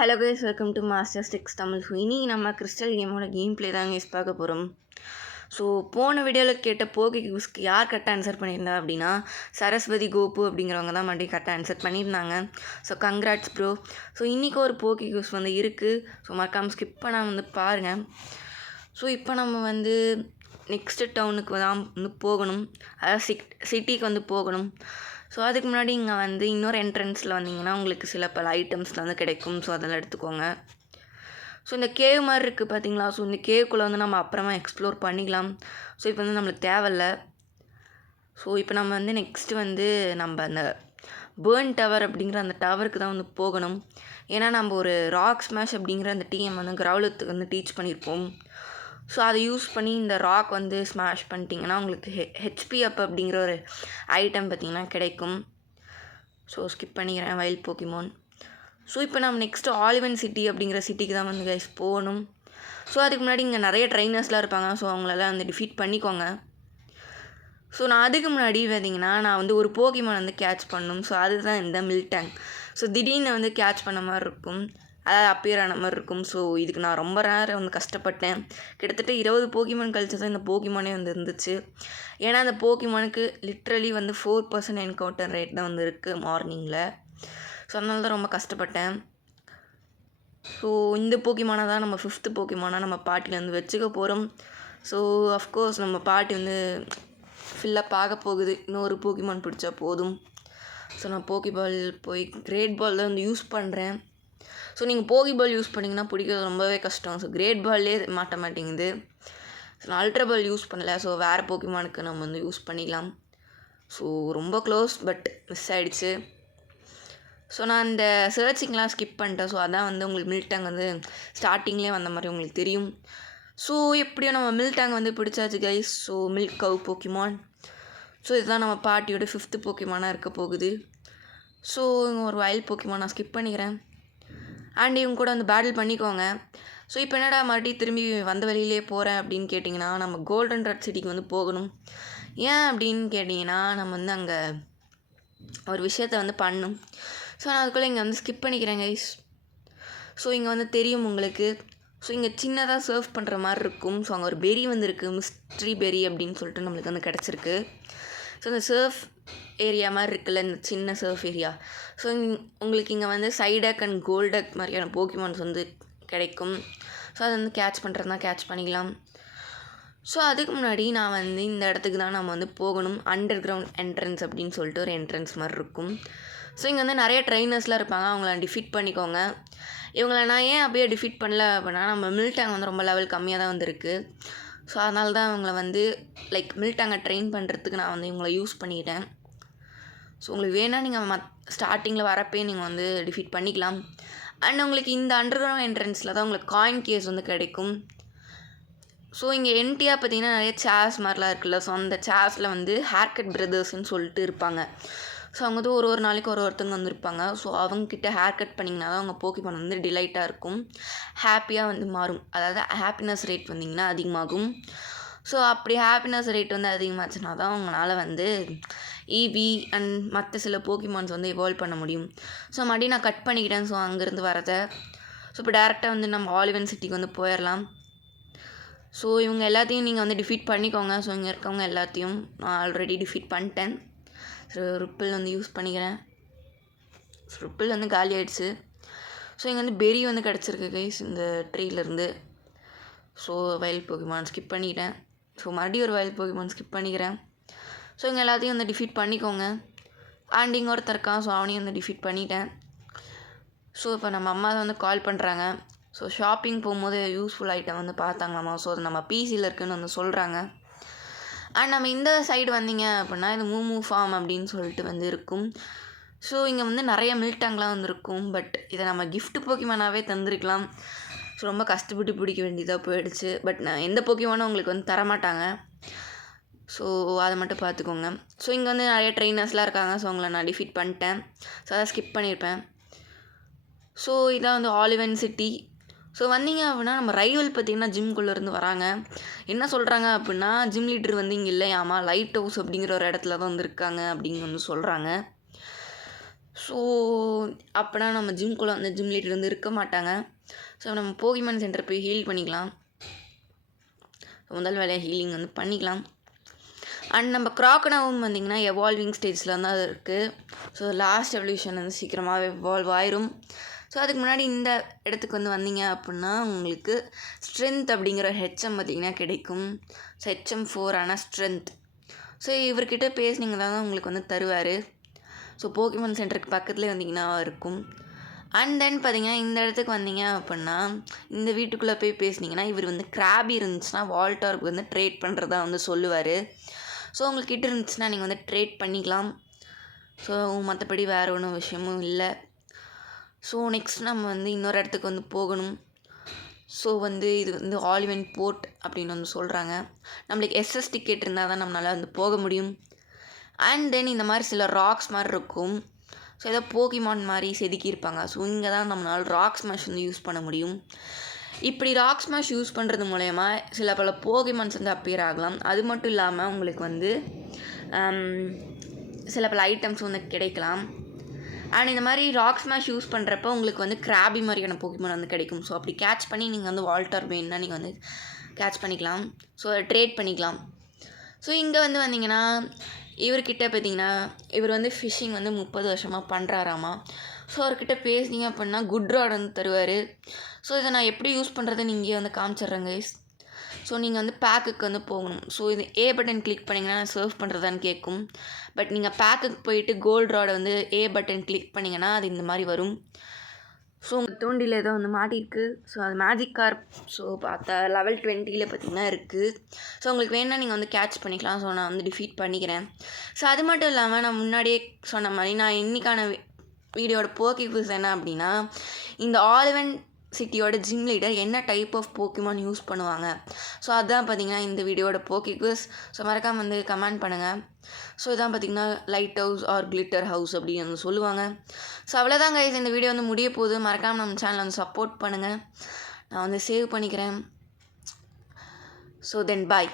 Hello guys, welcome to master sticks Tamil. இன்னைக்கு நம்ம crystal கேமோட கேம் ப்ளே தாங்க யூஸ் பார்க்க போகிறோம். ஸோ போன வீடியோவில் கேட்ட போகி யூஸ்க்கு யார் கரெக்டாக ஆன்சர் பண்ணியிருந்தா அப்படின்னா சரஸ்வதி கோபு அப்படிங்கிறவங்க தான் மறுபடியும் கரெக்டாக ஆன்சர் பண்ணியிருந்தாங்க. So congrats bro. ஸோ இன்றைக்கி ஒரு போகி யூஸ் இருக்குது. ஸோ மறக்காமல் ஸ்கிப் பண்ணால் பாருங்கள். ஸோ இப்போ நம்ம நெக்ஸ்ட்டு டவுனுக்கு தான் போகணும், அதாவது சிட்டிக்கு போகணும். ஸோ அதுக்கு முன்னாடி இங்கே இன்னொரு என்ட்ரன்ஸில் வந்தீங்கன்னா உங்களுக்கு சில பல ஐட்டம்ஸில் கிடைக்கும். ஸோ அதெல்லாம் எடுத்துக்கோங்க. ஸோ இந்த கேவ் மாதிரி இருக்குது பார்த்தீங்களா? ஸோ இந்த கேவுக்குள்ளே நம்ம அப்புறமா எக்ஸ்ப்ளோர் பண்ணிக்கலாம். ஸோ இப்போ நம்மளுக்கு தேவையில்ல. ஸோ இப்போ நம்ம நெக்ஸ்ட்டு நம்ம அந்த பேர்ன் டவர் அப்படிங்கிற அந்த டவருக்கு தான் போகணும். ஏன்னா நம்ம ஒரு ராக் ஸ்மாஷ் அப்படிங்கிற அந்த டிஎம் கிரவுலத்துக்கு டீச் பண்ணியிருப்போம். ஸோ அதை யூஸ் பண்ணி இந்த ராக் ஸ்மாஷ் பண்ணிட்டீங்கன்னா உங்களுக்கு ஹெச்பி அப் அப்படிங்கிற ஒரு ஐட்டம் பார்த்திங்கன்னா கிடைக்கும். ஸோ ஸ்கிப் பண்ணிக்கிறேன் வைல்ட் போக்கிமோன். ஸோ இப்போ நம்ம நெக்ஸ்ட்டு ஆலிவன் சிட்டி அப்படிங்கிற சிட்டிக்கு தான் கைஸ் போகணும். ஸோ அதுக்கு முன்னாடி இங்கே நிறைய ட்ரைனர்ஸ்லாம் இருப்பாங்க. ஸோ அவங்களெல்லாம் டிஃபீட் பண்ணிக்கோங்க. ஸோ நான் அதுக்கு முன்னாடி பார்த்திங்கன்னா நான் ஒரு போக்கிமான் கேட்ச் பண்ணணும். ஸோ அதுதான் இந்த மில்டேங்க். ஸோ திடீர்னு கேட்ச் பண்ண மாதிரி இருக்கும், அதாவது அப்பியர் ஆன மாதிரி இருக்கும். ஸோ இதுக்கு நான் ரொம்ப நேரம் கஷ்டப்பட்டேன். கிட்டத்தட்ட 20 போக்கிமான் கழிச்சு தான் இந்த போக்கிமானே இருந்துச்சு. ஏன்னா அந்த போக்கிமானுக்கு லிட்ரலி 4% என்கவுண்டர் ரேட் தான் இருக்குது மார்னிங்கில். ஸோ அதனால தான் ரொம்ப கஷ்டப்பட்டேன். ஸோ இந்த போக்கிமானை தான் நம்ம 5th போக்கிமானாக நம்ம பாட்டியில் வச்சுக்க போகிறோம். ஸோ அஃப்கோர்ஸ் நம்ம பாட்டி ஃபில்லப் ஆக போகுது. இன்னொரு போக்கிமான் பிடிச்சா போதும். ஸோ நான் போக்கிபால் போய் கிரேட் பால் தான் யூஸ் பண்ணுறேன். ஸோ நீங்கள் போகி பால் யூஸ் பண்ணிங்கன்னா பிடிக்கிறது ரொம்பவே கஷ்டம். ஸோ கிரேட் பால்லே மாட்ட மாட்டேங்குது. ஸோ நான் அல்ட்ரா பால் யூஸ் பண்ணல. ஸோ வேறு போக்கிமானுக்கு நம்ம யூஸ் பண்ணிக்கலாம். ஸோ ரொம்ப க்ளோஸ், பட் மிஸ் ஆகிடுச்சு. ஸோ நான் இந்த சர்ச்சிங்லாம் ஸ்கிப் பண்ணிட்டேன். ஸோ அதான் உங்களுக்கு மில்டேங்க் ஸ்டார்டிங்லேயே வந்த மாதிரி உங்களுக்கு தெரியும். ஸோ எப்படியோ நம்ம மில்டேங்க் பிடிச்சாச்சு கைஸ். ஸோ மில்க் கவ் போக்கிமான். ஸோ இதுதான் நம்ம பாட்டியோட 5th போக்கிமானாக இருக்க போகுது. ஸோ ஒரு வைல்ட் போக்கிமான் நான் ஸ்கிப் பண்ணிக்கிறேன். அண்ட் இவங்க கூட பேட்டில் பண்ணிக்கோங்க. ஸோ இப்போ என்னடா மறுபடியும் திரும்பி வந்த வழியிலே போகிறேன் அப்படின்னு கேட்டிங்கன்னா நம்ம கோல்டன் ரெட் சிட்டிக்கு போகணும். ஏன் அப்படின்னு கேட்டிங்கன்னா நம்ம அங்கே ஒரு விஷயத்த பண்ணணும். ஸோ நான் அதுக்குள்ளே இங்கே ஸ்கிப் பண்ணிக்கிறேன் கைஸ். ஸோ இங்கே தெரியும் உங்களுக்கு. ஸோ இங்கே சின்னதாக சர்வ் பண்ணுற மாதிரி இருக்கும். ஸோ அங்கே ஒரு பெரி இருக்குது, மிஸ்ட்ரி பெரி அப்படின்னு சொல்லிட்டு நம்மளுக்கு கிடச்சிருக்கு. ஸோ இந்த சர்ஃப் ஏரியா மாதிரி இருக்குல்ல, இந்த சின்ன சர்ஃப் ஏரியா. ஸோ உங்களுக்கு இங்கே சைடக் அண்ட் கோல்டக் மாதிரியான போக்கிமான்ஸ் கிடைக்கும். ஸோ அதை கேட்ச் பண்ணுறதுனா கேட்ச் பண்ணிக்கலாம். ஸோ அதுக்கு முன்னாடி நான் இந்த இடத்துக்கு தான் நம்ம போகணும். அண்டர் கிரவுண்ட் என்ட்ரன்ஸ் அப்படின்னு சொல்லிட்டு ஒரு என்ட்ரன்ஸ் மாதிரி இருக்கும். ஸோ இங்கே நிறைய ட்ரைனர்ஸ்லாம் இருப்பாங்க. அவங்கள டிஃபீட் பண்ணிக்கோங்க. இவங்களை நான் ஏன் அப்படியே டிஃபீட் பண்ணல அப்படின்னா நம்ம மில்டேங்க் ரொம்ப லெவல் கம்மியாக தான் இருக்குது. ஸோ அதனால தான் அவங்கள லைக் மில்டேங்கை ட்ரெயின் பண்ணுறதுக்கு நான் இவங்களை யூஸ் பண்ணிக்கிட்டேன். ஸோ உங்களுக்கு வேணால் நீங்கள் ஸ்டார்டிங்கில் வரப்பே நீங்கள் டிஃபீட் பண்ணிக்கலாம். அண்ட் உங்களுக்கு இந்த அண்டர் கிரவுண்ட் என்ட்ரன்ஸில் தான் உங்களுக்கு காயின் கேஸ் கிடைக்கும். ஸோ இங்கே என்டியாக பார்த்தீங்கன்னா நிறைய சேர்ஸ் மாதிரிலாம் இருக்குல்ல. ஸோ அந்த சேர்ஸில் ஹேர்கட் பிரதர்ஸ்ன்னு சொல்லிட்டு இருப்பாங்க. ஸோ அவங்க ஒரு நாளைக்கு ஒருத்தவங்க வந்திருப்பாங்க. ஸோ அவங்கக்கிட்ட ஹேர் கட் பண்ணிங்கன்னா தான் அவங்க போக்கிமான் டிலைட்டாக இருக்கும், ஹாப்பியாக மாறும். அதாவது ஹாப்பினஸ் ரேட் அதிகமாகும். ஸோ அப்படி ஹாப்பினஸ் ரேட் அதிகமாச்சுன்னா தான் அவங்களால ஈவி அண்ட் மற்ற சில போக்கிமான்ஸ் எவால்வ் பண்ண முடியும். ஸோ மறுபடியும் நான் கட் பண்ணிக்கிட்டேன். ஸோ அங்கேருந்து வரதை ஸோ இப்போ டேரெக்டாக நம்ம ஆலிவன் சிட்டிக்கு போயிடலாம். ஸோ இவங்க எல்லாத்தையும் நீங்கள் டிஃபீட் பண்ணிக்கோங்க. ஸோ இங்கே இருக்கவங்க எல்லாத்தையும் நான் ஆல்ரெடி டிஃபீட் பண்ணிட்டேன். ஸோ ரிப்பிள் யூஸ் பண்ணிக்கிறேன். ஸோ ரிப்பிள் காலி ஆகிடுச்சு. ஸோ இங்கே பெரி கிடச்சிருக்கு கைஸ் இந்த ட்ரீலேருந்து. ஸோ வைல்ட் போக்கிமான் ஸ்கிப் பண்ணிக்கிட்டேன். ஸோ மறுபடியும் ஒரு வைல்ட் போக்கிமான் ஸ்கிப் பண்ணிக்கிறேன். ஸோ இங்கே எல்லாத்தையும் டிஃபீட் பண்ணிக்கோங்க. அண்ட் இங்கே ஒருத்தர் இருக்கான். ஸோ அவனையும் டிஃபீட் பண்ணிட்டேன். ஸோ இப்போ நம்ம அம்மா தான் கால் பண்ணுறாங்க. ஸோ ஷாப்பிங் போகும்போது யூஸ்ஃபுல் ஐட்டம் பார்த்தாங்களாம்மா. ஸோ அது நம்ம பிசியில் இருக்குதுன்னு சொல்கிறாங்க. அண்ட் நம்ம இந்த சைடு வந்தீங்க அப்படின்னா இது மூமூ ஃபார்ம் அப்படின்னு சொல்லிட்டு இருக்கும். ஸோ இங்கே நிறைய மில்டேங்க்லாம் இருக்கும். பட் இதை நம்ம கிஃப்ட் போக்கிமானாவே தந்துருக்கலாம். ஸோ ரொம்ப கஷ்டப்பட்டு பிடிக்க வேண்டியதாக போயிடுச்சு. பட் நான் எந்த போக்கிமானும் உங்களுக்கு தரமாட்டாங்க. ஸோ அதை மட்டும் பார்த்துக்கோங்க. ஸோ இங்கே நிறைய ட்ரெயினர்ஸ்லாம் இருக்காங்க. ஸோ அவங்கள நான் டிஃபீட் பண்ணிட்டேன். ஸோ அதை ஸ்கிப் பண்ணியிருப்பேன். ஸோ இதான் ஆலிவன் சிட்டி. ஸோ வந்தீங்க அப்படின்னா நம்ம ரைவல் பார்த்திங்கன்னா ஜிம்குள்ளேருந்து வராங்க. என்ன சொல்கிறாங்க அப்படின்னா ஜிம் லீடர் இங்கே இல்லையாமா, லைட் ஹவுஸ் அப்படிங்கிற ஒரு இடத்துல தான் இருக்காங்க அப்படின்னு சொல்கிறாங்க. ஸோ அப்போனா நம்ம ஜிம்குள்ளே அந்த ஜிம் லீடர் வந்து இருக்க மாட்டாங்க. ஸோ நம்ம போகிமான் சென்டர் போய் ஹீல் பண்ணிக்கலாம். முதல் வேலையாக ஹீலிங் வந்து பண்ணிக்கலாம். அண்ட் நம்ம க்ராக்கனாவும் வந்திங்கன்னா எவால்விங் ஸ்டேஜில் தான் அது இருக்குது. ஸோ லாஸ்ட் எவல்யூஷன் வந்து சீக்கிரமாக எவால்வ் ஆயிரும். ஸோ அதுக்கு முன்னாடி இந்த இடத்துக்கு வந்து வந்தீங்க அப்படின்னா உங்களுக்கு ஸ்ட்ரென்த் அப்படிங்கிற ஹெச்எம் பார்த்திங்கன்னா கிடைக்கும். ஸோ ஹெச்எம் 4 ஆனால் ஸ்ட்ரென்த். ஸோ இவர்கிட்ட பேசுனீங்கன்னா தான் உங்களுக்கு வந்து தருவார். ஸோ போகிமான் சென்டருக்கு பக்கத்துலேயே வந்தீங்கன்னா இருக்கும். அண்ட் தென் பார்த்தீங்கன்னா இந்த இடத்துக்கு வந்தீங்க அப்படின்னா இந்த வீட்டுக்குள்ளே போய் பேசுனீங்கன்னா இவர் வந்து கிராபி இருந்துச்சுன்னா வால்டாருக்கு வந்து ட்ரேட் பண்ணுறதா வந்து சொல்லுவார். ஸோ உங்கள்கிட்ட இருந்துச்சுன்னா நீங்கள் வந்து ட்ரேட் பண்ணிக்கலாம். ஸோ மற்றபடி வேறு ஒன்றும் விஷயமும் இல்லை. ஸோ நெக்ஸ்ட் நம்ம வந்து இன்னொரு இடத்துக்கு வந்து போகணும். ஸோ வந்து இது வந்து ஆலிவன் போர்ட் அப்படின்னு வந்து சொல்கிறாங்க. நம்மளுக்கு எஸ்எஸ் டிக்கெட் இருந்தால் தான் நம்மளால் வந்து போக முடியும். அண்ட் தென் இந்த மாதிரி சில ராக்ஸ் மாதிரி இருக்கும். ஸோ ஏதோ போகிமான் மாதிரி செதுக்கியிருப்பாங்க. ஸோ இங்கே தான் நம்மளால் ராக் ஸ்மாஷ் வந்து யூஸ் பண்ண முடியும். இப்படி ராக் ஸ்மாஷ் யூஸ் பண்ணுறது மூலயமா சில பல போகிமான்ஸ் வந்து அப்பியர் ஆகலாம். அது மட்டும் இல்லாமல் உங்களுக்கு வந்து சில பல ஐட்டம்ஸ் வந்து கிடைக்கலாம். அண்ட் இந்த மாதிரி ராக் ஸ்மாஷ் யூஸ் பண்ணுறப்ப உங்களுக்கு வந்து கிராபி மாதிரியான போகிமான் வந்து கிடைக்கும். ஸோ அப்படி கேட்ச் பண்ணி நீங்கள் வந்து வால்டர் வேணுன்னா நீங்கள் வந்து கேட்ச் பண்ணிக்கலாம். ஸோ ட்ரேட் பண்ணிக்கலாம். ஸோ இங்கே வந்து வந்தீங்கன்னா இவர்கிட்ட பார்த்தீங்கன்னா இவர் வந்து ஃபிஷ்ஷிங் வந்து 30 வருஷமாக பண்ணுறாராமா. ஸோ அவர்கிட்ட பேசுனீங்க அப்படின்னா குட் ராட் வந்து தருவார். ஸோ இதை நான் எப்படி யூஸ் பண்ணுறதுன்னு இங்கே வந்து காமிச்சிட்றேன் கைஸ். ஸோ நீங்கள் வந்து பேக்குக்கு வந்து போகணும். ஸோ இது ஏ பட்டன் கிளிக் பண்ணிங்கன்னா சர்வ் பண்ணுறதான்னு கேட்கும். பட் நீங்கள் பேக்குக்கு போயிட்டு கோல்ட் ராடை வந்து ஏ பட்டன் கிளிக் பண்ணிங்கன்னா அது இந்த மாதிரி வரும். ஸோ உங்கள் தூண்டில் ஏதோ வந்து மாட்டிருக்கு. ஸோ அது மேஜிக் கார்ப். ஸோ பார்த்தா லெவல் 20 பார்த்திங்கன்னா இருக்குது. ஸோ உங்களுக்கு வேணுன்னா நீங்கள் வந்து கேட்ச் பண்ணிக்கலாம். ஸோ நான் வந்து டிஃபீட் பண்ணிக்கிறேன். ஸோ அது மட்டும் இல்லாமல் நான் முன்னாடியே சொன்ன மாதிரி நான் இன்றைக்கான வீடியோட போக்கி குவிஸ் என்ன அப்படின்னா இந்த ஆலிவன் சிட்டியோட ஜிம் லீடர் என்ன டைப் ஆஃப் போக்கிமான் யூஸ் பண்ணுவாங்க. ஸோ அதுதான் பார்த்திங்கன்னா இந்த வீடியோட போக்கி குவிஸ். ஸோ மறக்காமல் வந்து கமெண்ட் பண்ணுங்கள். ஸோ இதான் பார்த்திங்கன்னா lighthouse or glitter house அப்படின்னு வந்து சொல்லுவாங்க. ஸோ அவ்வளோதான் கைஸ், இந்த வீடியோ வந்து முடிய போகுது. மறக்காமல் நம்ம சேனலை வந்து சப்போர்ட் பண்ணுங்கள். நான் வந்து சேவ் பண்ணிக்கிறேன். ஸோ தென் பாய்.